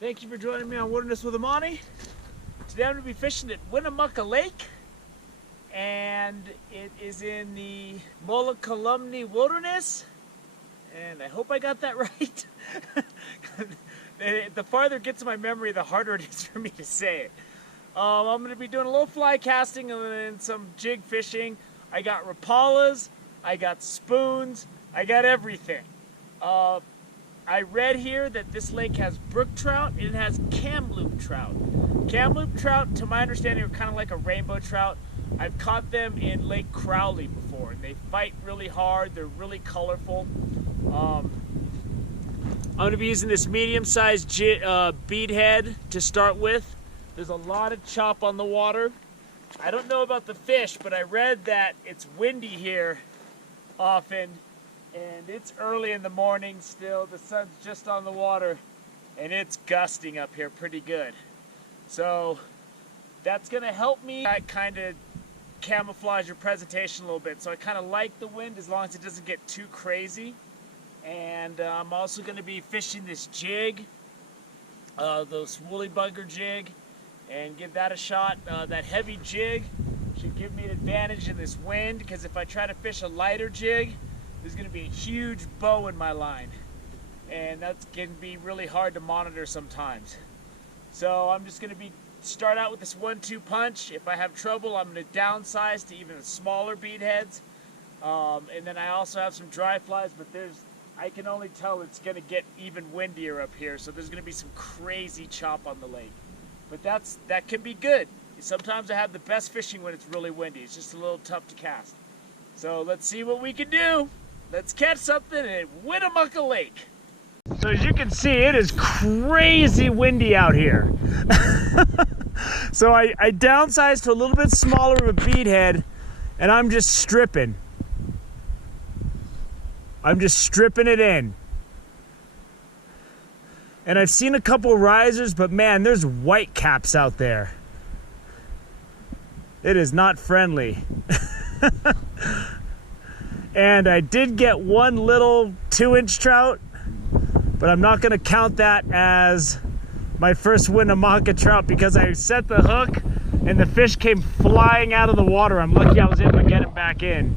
Thank you for joining me on Wilderness with Amani. Today I'm going to be fishing at Winnemucca Lake, and it is in the Mokelumne wilderness, and I hope I got that right. The farther it gets in my memory, the harder it is for me to say it. I'm going to be doing a little fly casting and then some jig fishing. I got rapalas, I got spoons, I got everything. I read here that this lake has brook trout and it has kamloops trout. Kamloops trout, to my understanding, are kind of like a rainbow trout. I've caught them in Lake Crowley before, and they fight really hard. They're really colorful. I'm going to be using this medium-sized bead head to start with. There's a lot of chop on the water. I don't know about the fish, but I read that it's windy here often. And it's early in the morning still, the sun's just on the water, and it's gusting up here pretty good. So that's gonna help me kind of camouflage your presentation a little bit. So I kind of like the wind as long as it doesn't get too crazy. And I'm also gonna be fishing this jig, those woolly bugger jig, and give that a shot. That heavy jig should give me an advantage in this wind, because if I try to fish a lighter jig, there's going to be a huge bow in my line, and that can be really hard to monitor sometimes. So I'm just going to start out with this 1-2 punch. If I have trouble, I'm going to downsize to even smaller bead heads, and then I also have some dry flies, but I can only tell it's going to get even windier up here, so there's going to be some crazy chop on the lake. But that can be good. Sometimes I have the best fishing when it's really windy. It's just a little tough to cast. So let's see what we can do. Let's catch something at Winnemucca Lake. So as you can see, it is crazy windy out here. So I downsized to a little bit smaller of a bead head, and I'm just stripping. I'm just stripping it in. And I've seen a couple risers, but man, there's white caps out there. It is not friendly. And I did get one little 2-inch trout, but I'm not going to count that as my first Winnemucca trout because I set the hook and the fish came flying out of the water. I'm lucky I was able to get him back in.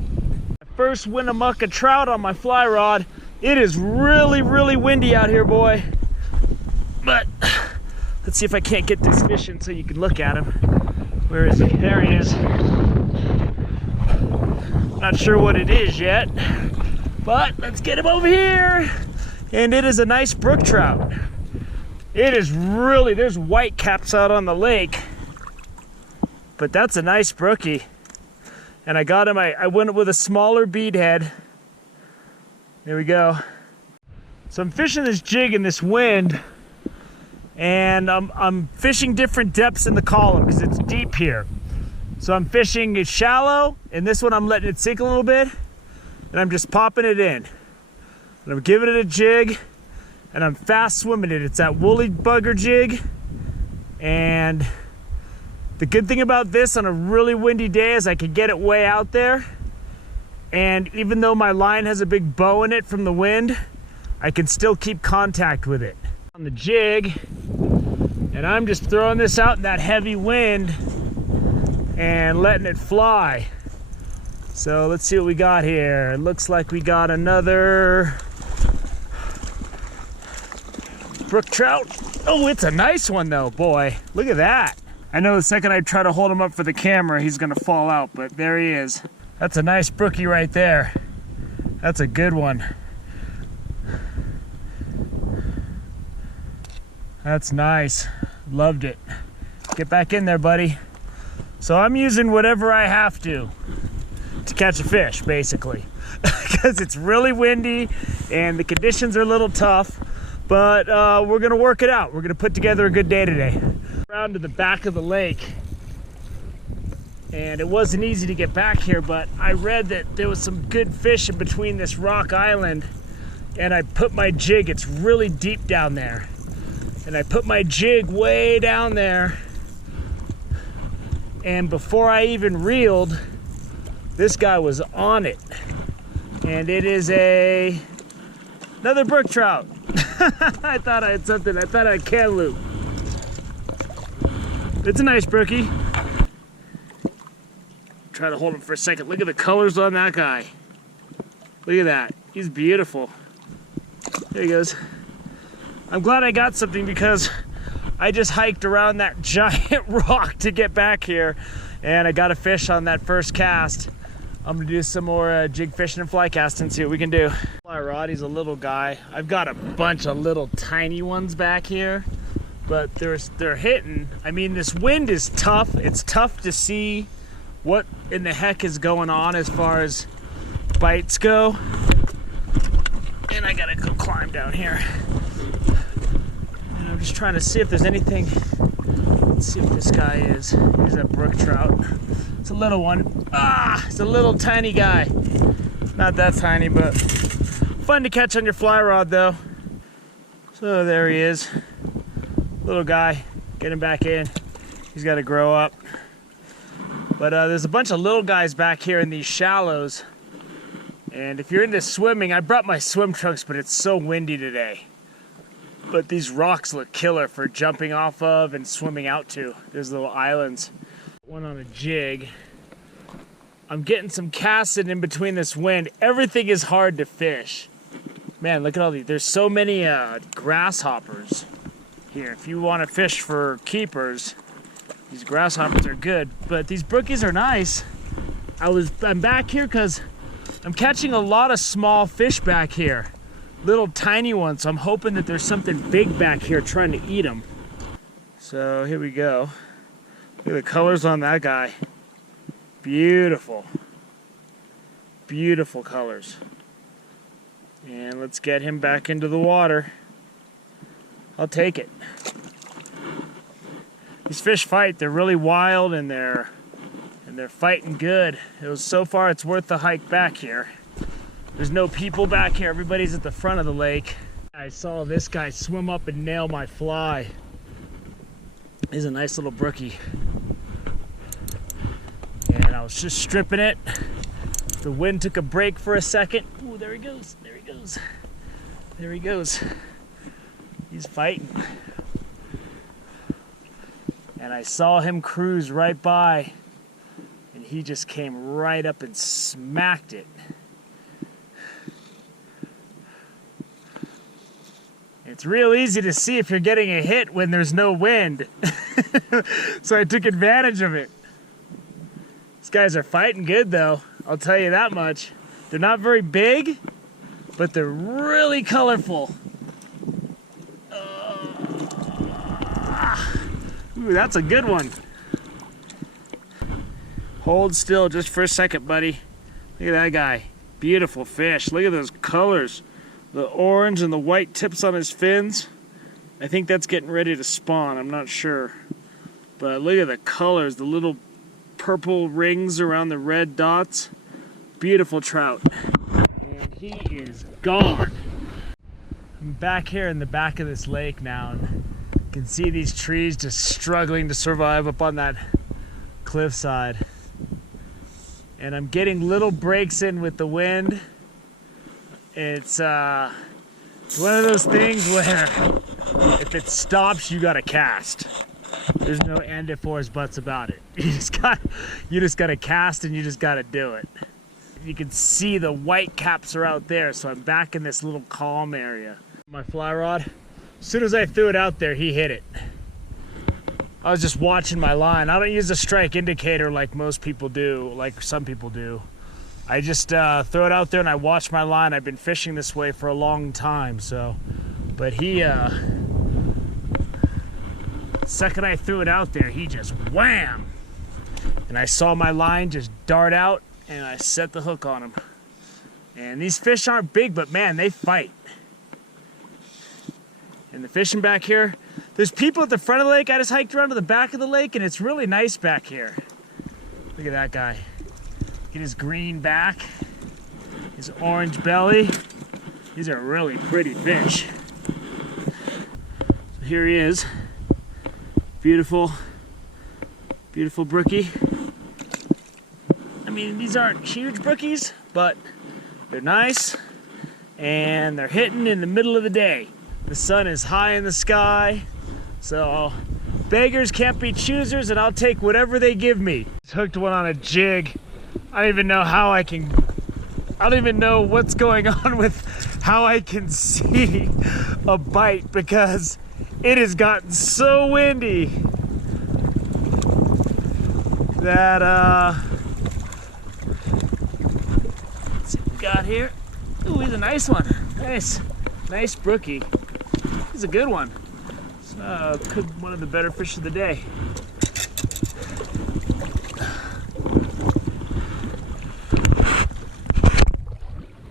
My first Winnemucca trout on my fly rod. It is really, really windy out here, boy. But let's see if I can't get this fish in so you can look at him. Where is he? There he is. Not sure what it is yet, but let's get him over here. And it is a nice brook trout. It is really, there's white caps out on the lake, but that's a nice brookie. And I got him, I went with a smaller bead head. There we go. So I'm fishing this jig in this wind, and I'm fishing different depths in the column because it's deep here. So I'm fishing it shallow, and this one I'm letting it sink a little bit, and I'm just popping it in. And I'm giving it a jig, and I'm fast swimming it. It's that woolly bugger jig, and the good thing about this on a really windy day is I can get it way out there, and even though my line has a big bow in it from the wind, I can still keep contact with it. On the jig, and I'm just throwing this out in that heavy wind, and letting it fly. So let's see what we got here. It looks like we got another brook trout. Oh, it's a nice one though, boy. Look at that. I know the second I try to hold him up for the camera, he's gonna fall out, but there he is. That's a nice brookie right there. That's a good one. That's nice. Loved it. Get back in there, buddy. So I'm using whatever I have to catch a fish, basically, because it's really windy and the conditions are a little tough, but we're gonna work it out. We're gonna put together a good day today. Around to the back of the lake, and it wasn't easy to get back here, but I read that there was some good fish in between this rock island, and I put my jig, it's really deep down there, and I put my jig way down there. And before I even reeled, this guy was on it. And it is another brook trout. I thought I had something. I thought I had cantaloupe. It's a nice brookie. Try to hold him for a second. Look at the colors on that guy. Look at that. He's beautiful. There he goes. I'm glad I got something because I just hiked around that giant rock to get back here, and I got a fish on that first cast. I'm gonna do some more jig fishing and fly casting, see what we can do. Fly rod, he's a little guy. I've got a bunch of little tiny ones back here, but they're hitting. I mean, this wind is tough. It's tough to see what in the heck is going on as far as bites go. And I gotta go climb down here. And I'm just trying to see if there's anything. Let's see what this guy is. Here's a brook trout. It's a little one. Ah, it's a little tiny guy. Not that tiny, but fun to catch on your fly rod though. So there he is. Little guy, get him back in. He's gotta grow up. But there's a bunch of little guys back here in these shallows. And if you're into swimming, I brought my swim trunks, but it's so windy today. But these rocks look killer for jumping off of and swimming out to. There's little islands. One on a jig. I'm getting some casting in between this wind. Everything is hard to fish. Man, look at all these. There's so many grasshoppers here. If you want to fish for keepers, these grasshoppers are good. But these brookies are nice. I'm back here because I'm catching a lot of small fish back here. Little tiny ones. So I'm hoping that there's something big back here trying to eat them. So here we go. Look at the colors on that guy. Beautiful. Beautiful colors. And let's get him back into the water. I'll take it. These fish fight. They're really wild and they're fighting good. So far it's worth the hike back here. There's no people back here. Everybody's at the front of the lake. I saw this guy swim up and nail my fly. He's a nice little brookie. And I was just stripping it. The wind took a break for a second. Ooh, there he goes. There he goes. There he goes. He's fighting. And I saw him cruise right by. And he just came right up and smacked it. It's real easy to see if you're getting a hit when there's no wind. So I took advantage of it. These guys are fighting good though, I'll tell you that much. They're not very big, but they're really colorful. Ooh, that's a good one. Hold still just for a second, buddy. Look at that guy. Beautiful fish. Look at those colors. The orange and the white tips on his fins. I think that's getting ready to spawn. I'm not sure. But look at the colors. The little purple rings around the red dots. Beautiful trout. And he is gone. I'm back here in the back of this lake now. And you can see these trees just struggling to survive up on that cliffside. And I'm getting little breaks in with the wind. It's one of those things where if it stops, you gotta cast. There's no and if ors buts about it. You just gotta cast and you just gotta do it. You can see the white caps are out there, so I'm back in this little calm area. My fly rod, as soon as I threw it out there, he hit it. I was just watching my line. I don't use a strike indicator like most people do, like some people do. I just throw it out there and I watch my line. I've been fishing this way for a long time, so. But he, the second I threw it out there, he just wham! And I saw my line just dart out and I set the hook on him. And these fish aren't big, but man, they fight. And the fishing back here, there's people at the front of the lake. I just hiked around to the back of the lake and it's really nice back here. Look at that guy. Look at his green back, his orange belly. These are really pretty fish. So here he is. Beautiful, beautiful brookie. I mean, these aren't huge brookies, but they're nice and they're hitting in the middle of the day. The sun is high in the sky. So beggars can't be choosers, and I'll take whatever they give me. Just hooked one on a jig. I don't even know how I don't even know what's going on with how I can see a bite because it has gotten so windy that let's see what we got here. Ooh, he's a nice one. Nice brookie. He's a good one. One of the better fish of the day.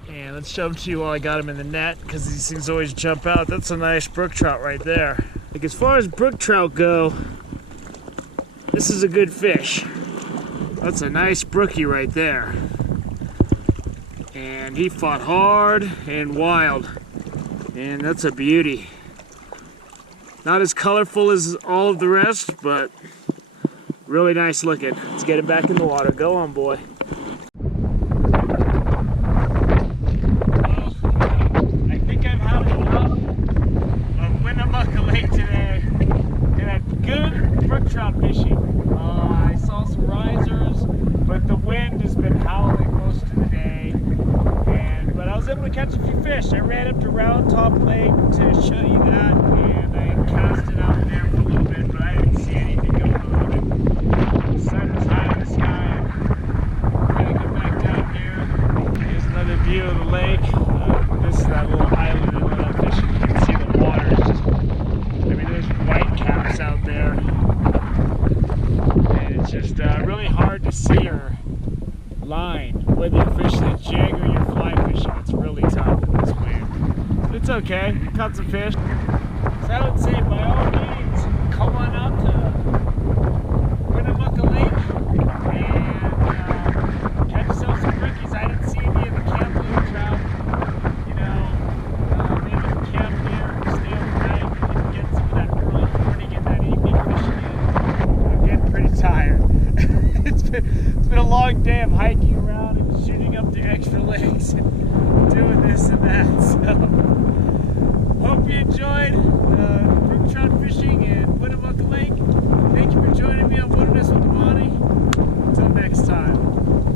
And let's show him to you while I got him in the net, because these things always jump out. That's a nice brook trout right there. Like, as far as brook trout go, this is a good fish. That's a nice brookie right there. And he fought hard and wild. And that's a beauty. Not as colorful as all of the rest, but really nice looking. Let's get him back in the water. Go on, boy. Well, I think I've had enough of Winnemucca Lake today. And a good brook trout fishing. I saw some risers, but the wind has been howling most of the day. But I was able to catch a few fish. I ran up to Round Top Lake to show you that, and I cast it out there for a little bit, but I didn't see anything going on. The sun was high in the sky. I'm gonna go back down here. Here's another view of the lake. This is that little island that I'm fishing. You can see the water is just, there's white caps out there. And it's just really hard to see your line, whether you're fishing a jig or you're fly fishing. It's really tough in this wind. But it's okay. Caught some fish. So I would say, by all means, come on out to Winnemucca Lake and catch yourself some brookies. I didn't see any of the camp blue trout. Maybe camp there, stay overnight, and get some of that early morning and that evening fishing in. I'm getting pretty tired. It's been a long day of hiking around and shooting up the extra lakes and doing this and that. So, hope you enjoyed brook trout fishing in Winnemucca Lake. Thank you for joining me on Wilderness with the Bonnie. Until next time.